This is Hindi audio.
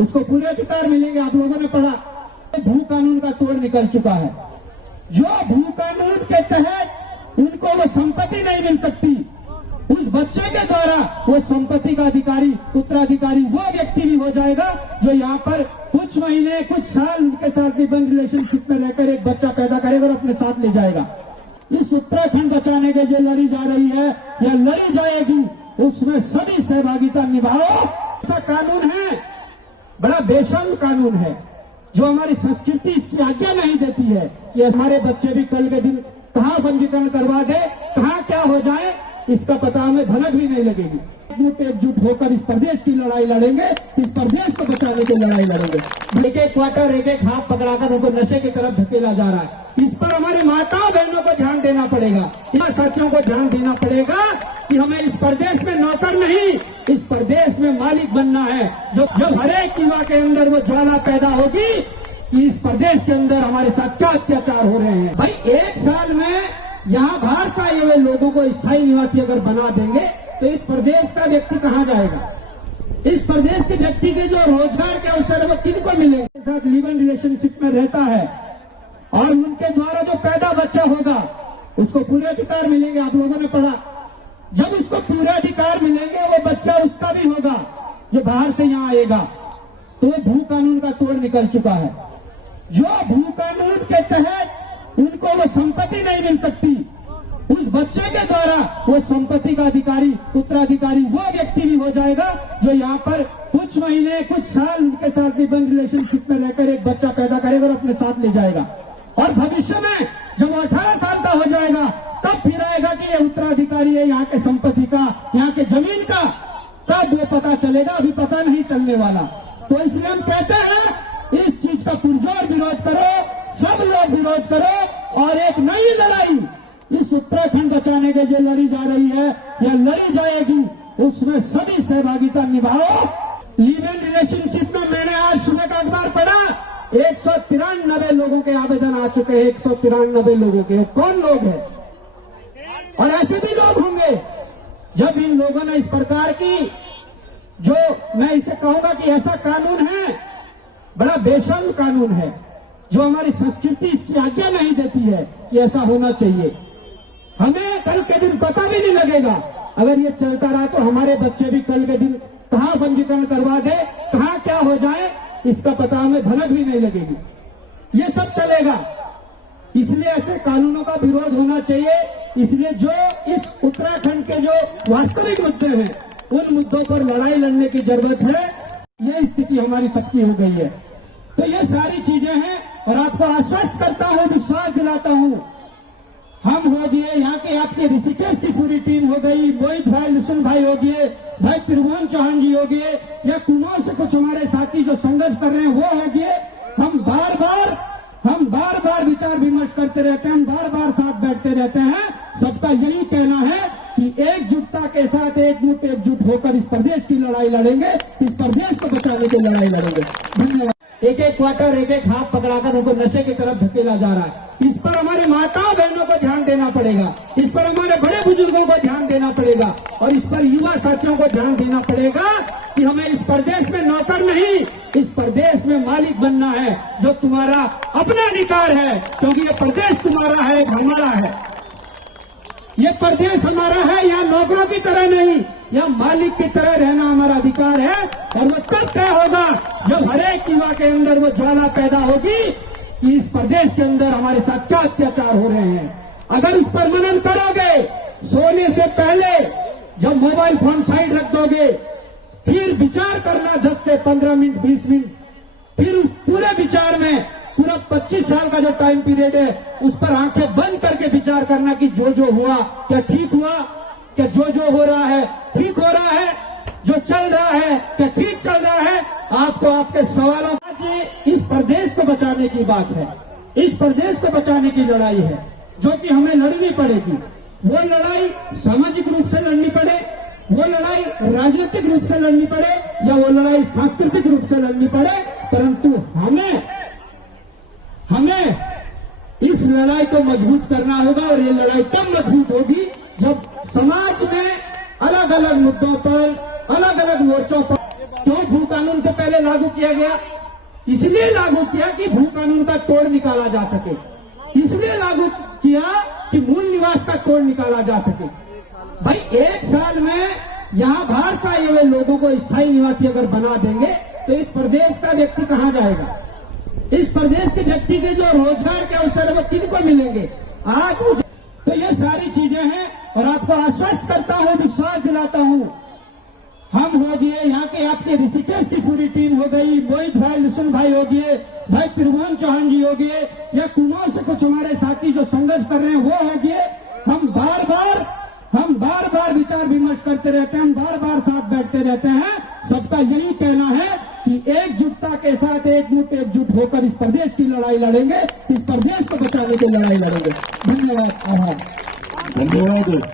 उसको पूरे अधिकार मिलेंगे। आप लोगों ने पढ़ा, भू कानून का तोड़ निकल चुका है। जो भू कानून के तहत उनको वो संपत्ति नहीं मिल सकती, उस बच्चे के द्वारा वो संपत्ति का अधिकारी, उत्तराधिकारी वो व्यक्ति भी हो जाएगा जो यहाँ पर कुछ महीने, कुछ साल उनके साथ निबंध रिलेशनशिप में रहकर एक बच्चा पैदा करेगा और अपने साथ ले जाएगा। इस उत्तराखंड बचाने के जो लड़ी जा रही है या लड़ी जाएगी, उसमें सभी सहभागिता निभाओ। ऐसा कानून है, बड़ा बेशर्म कानून है, जो हमारी संस्कृति इसकी आज्ञा नहीं देती है कि हमारे बच्चे भी कल के दिन कहाँ पंजीकरण करवा दे, कहाँ क्या हो जाए, इसका पता हमें भनक भी नहीं लगेगी। एकजुट होकर इस प्रदेश की लड़ाई लड़ेंगे, इस प्रदेश को बचाने की लड़ाई लड़ेंगे। एक एक क्वार्टर, एक एक हाथ पकड़ाकर उनको नशे की तरफ धकेला जा रहा है। इस पर हमारी माताओं बहनों को ध्यान देना पड़ेगा, इन साथियों को ध्यान देना पड़ेगा कि हमें इस प्रदेश में नौकर नहीं, इस प्रदेश में मालिक बनना है। जब हर एक युवा के अंदर वो ज्वाला पैदा होगी कि इस प्रदेश के अंदर हमारे साथ क्या अत्याचार हो रहे हैं। भाई, एक साल में यहाँ बाहर से आए हुए लोगों को स्थायी निवासी अगर बना देंगे तो इस प्रदेश का व्यक्ति कहाँ जाएगा? इस प्रदेश के व्यक्ति के जो रोजगार के अवसर वो किनको मिलेंगे? साथ लिव इन रिलेशनशिप में रहता है और उनके द्वारा जो पैदा बच्चा होगा उसको पूरे अधिकार मिलेंगे। आप लोगों ने पढ़ा, जब उसको पूरे अधिकार मिलेंगे वो बच्चा उसका भी होगा जो बाहर से यहाँ आएगा। तो वो भू कानून का तोड़ निकल चुका है। जो भू कानून के तहत उनको वो संपत्ति नहीं मिल सकती, उस बच्चे के द्वारा वो संपत्ति का अधिकारी, उत्तराधिकारी वो व्यक्ति भी हो जाएगा जो यहाँ पर कुछ महीने, कुछ साल उनके साथ निबंध रिलेशनशिप में रहकर एक बच्चा पैदा करेगा और अपने साथ ले जाएगा। और भविष्य में जब वो 18 साल का हो जाएगा तब फिर आएगा कि ये उत्तराधिकारी है यहाँ के संपत्ति का, यहाँ के जमीन का, तब वो पता चलेगा। अभी पता नहीं चलने वाला। तो इसलिए हम कहते हैं इस चीज का पुरजोर विरोध करो, सब लोग विरोध करो और एक नई लड़ाई इस उत्तराखंड बचाने के जो लड़ी जा रही है या लड़ी जाएगी, उसमें सभी सहभागिता निभाओ। लिव इन रिलेशनशिप में मैंने आज सुबह का अखबार पढ़ा, 193 लोगों के आवेदन आ चुके हैं। 193 लोगों के। कौन लोग हैं? और ऐसे भी लोग होंगे जब इन लोगों ने इस प्रकार की, जो मैं इसे कहूंगा कि ऐसा कानून है, बड़ा बेशर्म कानून है, जो हमारी संस्कृति इसकी आज्ञा नहीं देती है कि ऐसा होना चाहिए। हमें कल के दिन पता भी नहीं लगेगा। अगर ये चलता रहा तो हमारे बच्चे भी कल के दिन कहाँ पंजीकरण करवा दे, कहाँ क्या हो जाए, इसका पता हमें भनक भी नहीं लगेगी। ये सब चलेगा। इसलिए ऐसे कानूनों का विरोध होना चाहिए। इसलिए जो इस उत्तराखंड के जो वास्तविक मुद्दे हैं, उन मुद्दों पर लड़ाई लड़ने की जरूरत है। ये स्थिति हमारी सबकी हो गई है। तो ये सारी चीजें हैं और आपको आश्वस्त करता हूं, विश्वास दिलाता हूं, हम हो गए यहाँ के, आपके ऋषिकेश की पूरी टीम हो गई, मोहित भाई, लुसन भाई हो गए, भाई त्रिभुवन चौहान जी हो गए, या कुमार से कुछ हमारे साथी जो संघर्ष कर रहे हैं वो हो गए। हम बार बार विचार विमर्श करते रहते हैं, हम बार बार साथ बैठते रहते हैं। सबका यही कहना है कि एकजुटता के साथ एकजुट होकर इस प्रदेश की लड़ाई लड़ेंगे, इस प्रदेश को बचाने की लड़ाई लड़ेंगे। धन्यवाद। एक एक क्वार्टर, एक एक हाथ पकड़ाकर उनको नशे की तरफ धकेला जा रहा है। इस पर हमारी माताओं बहनों को ध्यान देना पड़ेगा, इस पर हमारे बड़े बुजुर्गों को ध्यान देना पड़ेगा और इस पर युवा साथियों को ध्यान देना पड़ेगा कि हमें इस प्रदेश में नौकर नहीं, इस प्रदेश में मालिक बनना है, जो तुम्हारा अपना अधिकार है। क्योंकि ये प्रदेश तुम्हारा है, हमारा है। ये प्रदेश हमारा है, यहाँ नौकरों की तरह नहीं, यहाँ मालिक की तरह रहना हमारा अधिकार है। और वो तब तय होगा जब हर एक युवा के अंदर वो ज्वाला पैदा होगी कि इस प्रदेश के अंदर हमारे साथ क्या अत्याचार हो रहे हैं। अगर इस पर मनन करोगे, सोने से पहले जब मोबाइल फोन साइड रख दोगे, फिर विचार करना 10 से 15 मिनट, 20 मिनट, फिर उस पूरे विचार में पूरा 25 साल का जो टाइम पीरियड है उस पर आंखें बंद करके विचार करना कि जो हुआ क्या ठीक हुआ, क्या जो हो रहा है ठीक हो रहा है, जो चल रहा है क्या ठीक चल रहा है। आपको आपके सवालों, इस प्रदेश को बचाने की बात है, इस प्रदेश को बचाने की लड़ाई है जो कि हमें लड़नी पड़ेगी। वो लड़ाई सामाजिक रूप से लड़नी पड़े, वो लड़ाई राजनीतिक रूप से लड़नी पड़े, या वो लड़ाई सांस्कृतिक रूप से लड़नी पड़े, परंतु हमें इस लड़ाई को मजबूत करना होगा। और ये लड़ाई तब मजबूत होगी जब समाज में अलग अलग मुद्दों पर, अलग अलग मोर्चों पर क्यों भू कानून से पहले लागू किया गया? इसलिए लागू किया कि भू कानून का तोड़ निकाला जा सके, इसलिए लागू किया कि मूल निवास का तोड़ निकाला जा सके। भाई 1 साल में यहाँ बाहर से आए हुए लोगों को स्थायी निवासी अगर बना देंगे तो इस प्रदेश का व्यक्ति कहाँ जाएगा? इस प्रदेश के व्यक्ति के जो रोजगार के अवसर वो किनको मिलेंगे? आज तो ये सारी चीजें हैं और आपको आश्वस्त करता हूँ, विश्वास दिलाता हूँ, हम हो गए यहाँ के आपके ऋषिकेश की पूरी टीम हो गई, मोहित भाई, लुसन भाई हो गए, भाई त्रिभुवन चौहान जी हो गए, या कुमार से कुछ हमारे साथी जो संघर्ष कर रहे हैं वो हो गए। हम बार बार विचार विमर्श करते रहते हैं, हम बार बार साथ बैठते रहते हैं। सबका यही कहना है कि एकजुटता के साथ एकजुट होकर इस प्रदेश की लड़ाई लड़ेंगे, इस प्रदेश को बचाने की लड़ाई लड़ेंगे। धन्यवाद, आभार। धन्यवाद।